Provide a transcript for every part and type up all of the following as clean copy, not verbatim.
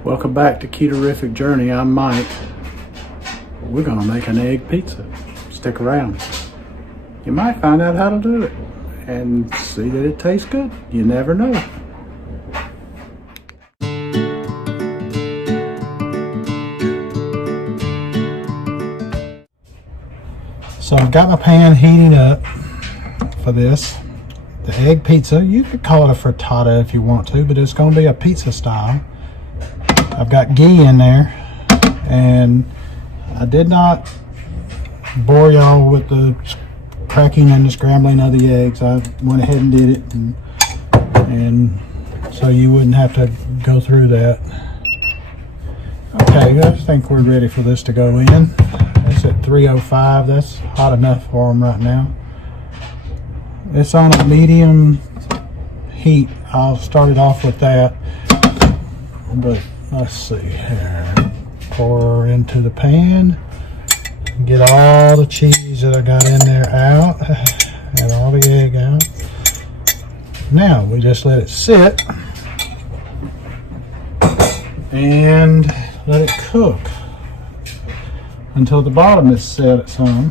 Welcome back to Ketorific Journey. I'm Mike. We're gonna make an egg pizza. Stick around. You might find out how to do it and see that it tastes good. You never know. So I've got my pan heating up for this. The egg pizza, you could call it a frittata if you want to, but it's gonna be a pizza style. I've got ghee in there, and I did not bore y'all with the cracking and the scrambling of the eggs. I went ahead and did it, and so you wouldn't have to go through that. Okay, I think we're ready for this to go in. It's at 305. That's hot enough for them right now. It's on a medium heat. I'll start it off with that, but let's see here. Pour into the pan. Get all the cheese that I got in there out and all the egg out. Now we just let it sit and let it cook until the bottom is set some.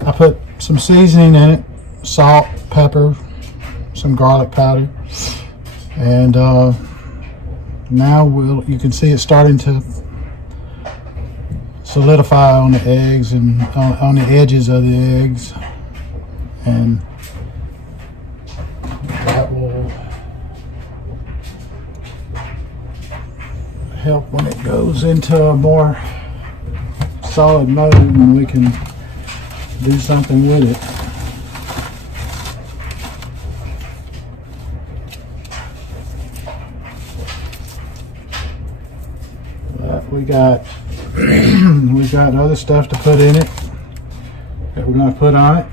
I put some seasoning in it, salt, pepper, some garlic powder, and now you can see it starting to solidify on the eggs and on the edges of the eggs, and that will help when it goes into a more solid mode and we can do something with it. We've got other stuff to put in it that we're going to put on it.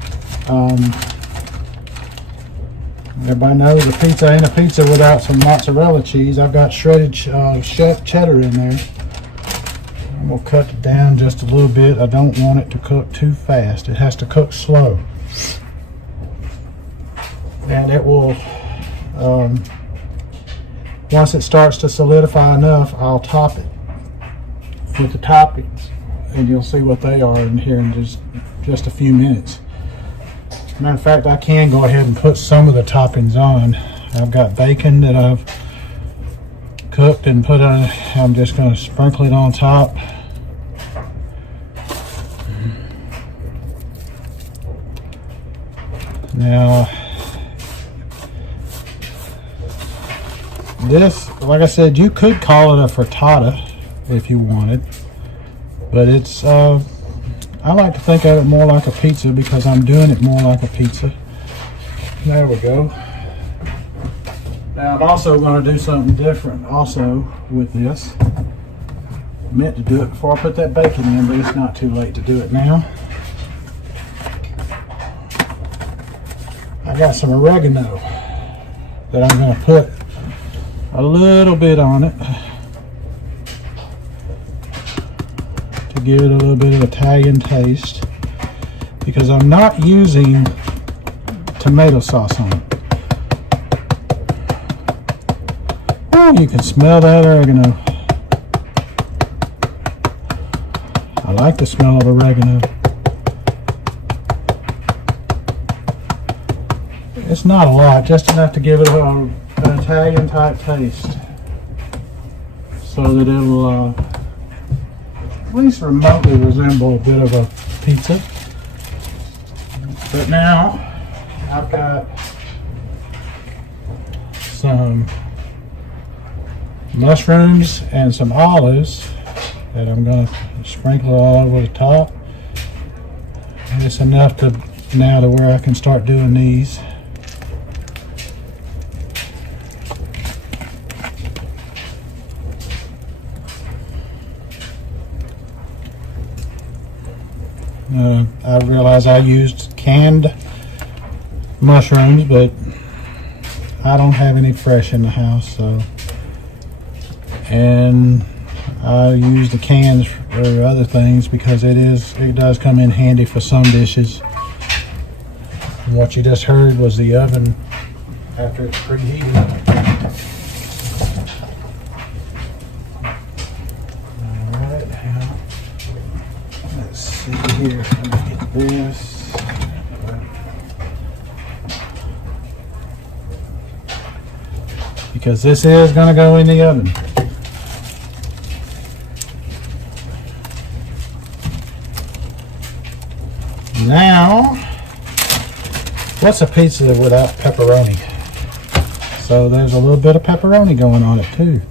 Everybody knows a pizza ain't a pizza without some mozzarella cheese. I've got shredded cheddar in there. I'm going to cut it down just a little bit. I don't want it to cook too fast. It has to cook slow. And it will, once it starts to solidify enough, I'll top it with the toppings, and you'll see what they are in here in just a few minutes. Matter of fact, I can go ahead and put some of the toppings on. I've got bacon that I've cooked and put on. I'm just going to sprinkle it on top. Now this, like I said, you could call it a frittata if you wanted, but it's I like to think of it more like a pizza because I'm doing it more like a pizza. There we go. Now I'm also going to do something different also with this. I meant to do it before I put that bacon in, but it's not too late to do it now. I got some oregano that I'm going to put a little bit on it to give it a little bit of Italian taste, because I'm not using tomato sauce on it. Oh, you can smell that oregano. I like the smell of oregano. It's not a lot, just enough to give it an Italian type taste, so that it'll at least remotely resemble a bit of a pizza. But now I've got some mushrooms and some olives that I'm going to sprinkle all over the top. And it's enough to now to where I can start doing these. I realize I used canned mushrooms, but I don't have any fresh in the house, so, and I use the cans for other things because it does come in handy for some dishes. And what you just heard was the oven after it's preheated. here. Let me get this. Because this is going to go in the oven. Now, what's a pizza without pepperoni? So there's a little bit of pepperoni going on it too.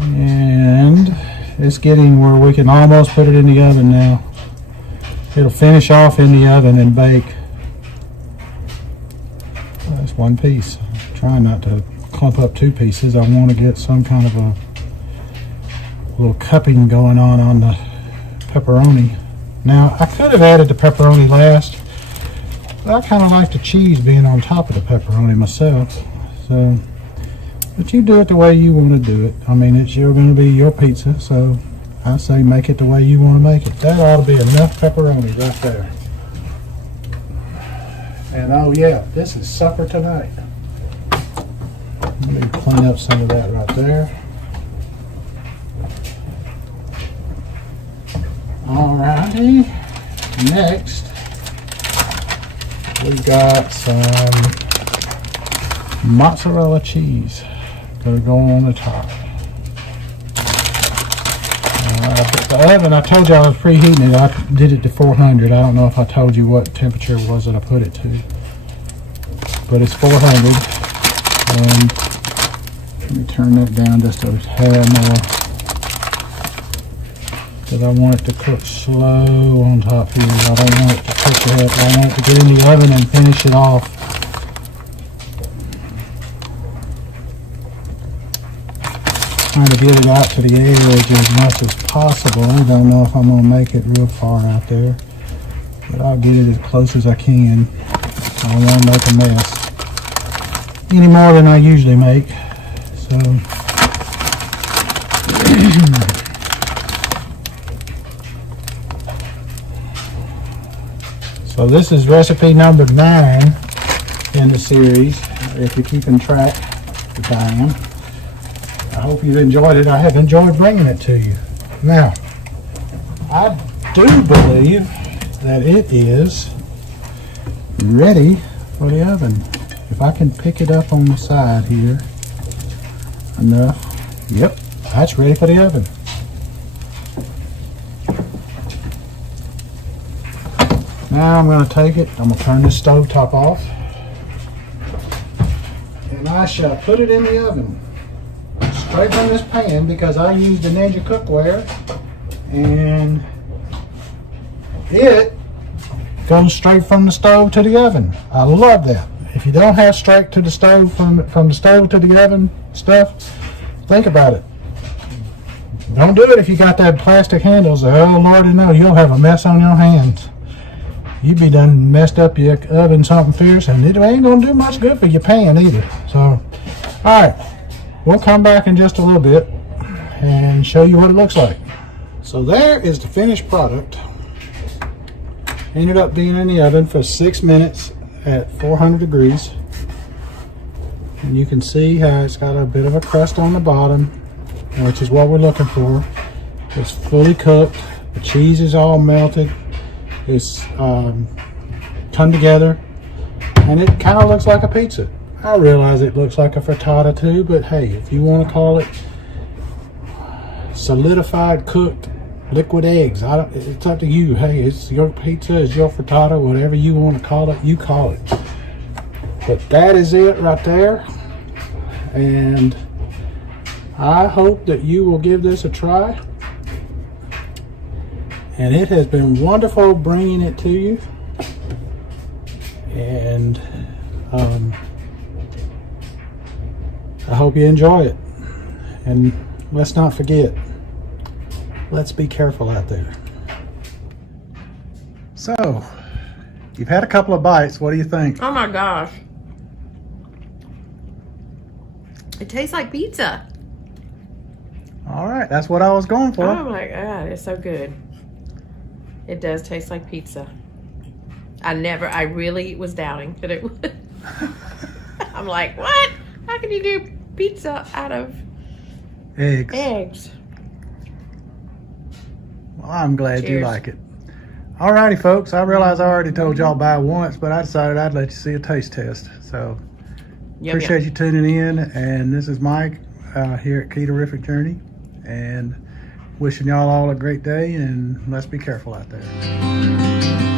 And it's getting where we can almost put it in the oven now. It'll finish off in the oven and bake. That's one piece. I'm trying not to clump up two pieces. I want to get some kind of a little cupping going on the pepperoni. Now, I could have added the pepperoni last, but I kind of like the cheese being on top of the pepperoni myself. So, but you do it the way you want to do it. I mean, it's going to be your pizza, so I say make it the way you want to make it. That ought to be enough pepperoni right there. And oh yeah, this is supper tonight. Let me clean up some of that right there. Alrighty. Next, we got some mozzarella cheese. Gonna go on the top. The oven, I told you I was preheating it. I did it to 400. I don't know if I told you what temperature it was that I put it to, but it's 400. Let me turn that down just a hair more, because I want it to cook slow on top here. I don't want it to cook it up. I want it to get in the oven and finish it off. Trying to get it out to the edge as much as possible. I don't know if I'm going to make it real far out there, but I'll get it as close as I can. I don't want to make a mess any more than I usually make. So this is recipe number 9 in the series, if you're keeping track, which I am. I hope you've enjoyed it. I have enjoyed bringing it to you. Now, I do believe that it is ready for the oven. If I can pick it up on the side here enough. Yep, that's ready for the oven. Now I'm going to take it. I'm going to turn this stove top off. And I shall put it in the oven. Straight from this pan, because I used the Ninja cookware, and it goes straight from the stove to the oven. I love that. If you don't have straight to the stove, from the stove to the oven stuff, think about it. Don't do it if you got that plastic handles. Oh Lordy, no, you'll have a mess on your hands. You'd be done messed up your oven something fierce, and it ain't gonna do much good for your pan either. So, all right. We'll come back in just a little bit and show you what it looks like. So there is the finished product. Ended up being in the oven for 6 minutes at 400 degrees. And you can see how it's got a bit of a crust on the bottom, which is what we're looking for. It's fully cooked. The cheese is all melted. It's come together. And it kind of looks like a pizza. I realize it looks like a frittata too, but hey, if you want to call it solidified cooked liquid eggs, it's up to you. Hey, it's your pizza, it's your frittata, whatever you want to call it, you call it. But that is it right there, and I hope that you will give this a try. And it has been wonderful bringing it to you, and I hope you enjoy it. And let's not forget, let's be careful out there. So, you've had a couple of bites. What do you think? Oh my gosh. It tastes like pizza. All right, that's what I was going for. Oh my God, it's so good. It does taste like pizza. I really was doubting that it would. I'm like, what? How can you do pizza out of eggs? Well, I'm glad you Cheers. like it. Alrighty, folks. I realize I already told y'all about it once, but I decided I'd let you see a taste test. So Yum, appreciate yum. you tuning in. And this is Mike here at Ketorific Journey. And wishing y'all all a great day. And let's be careful out there.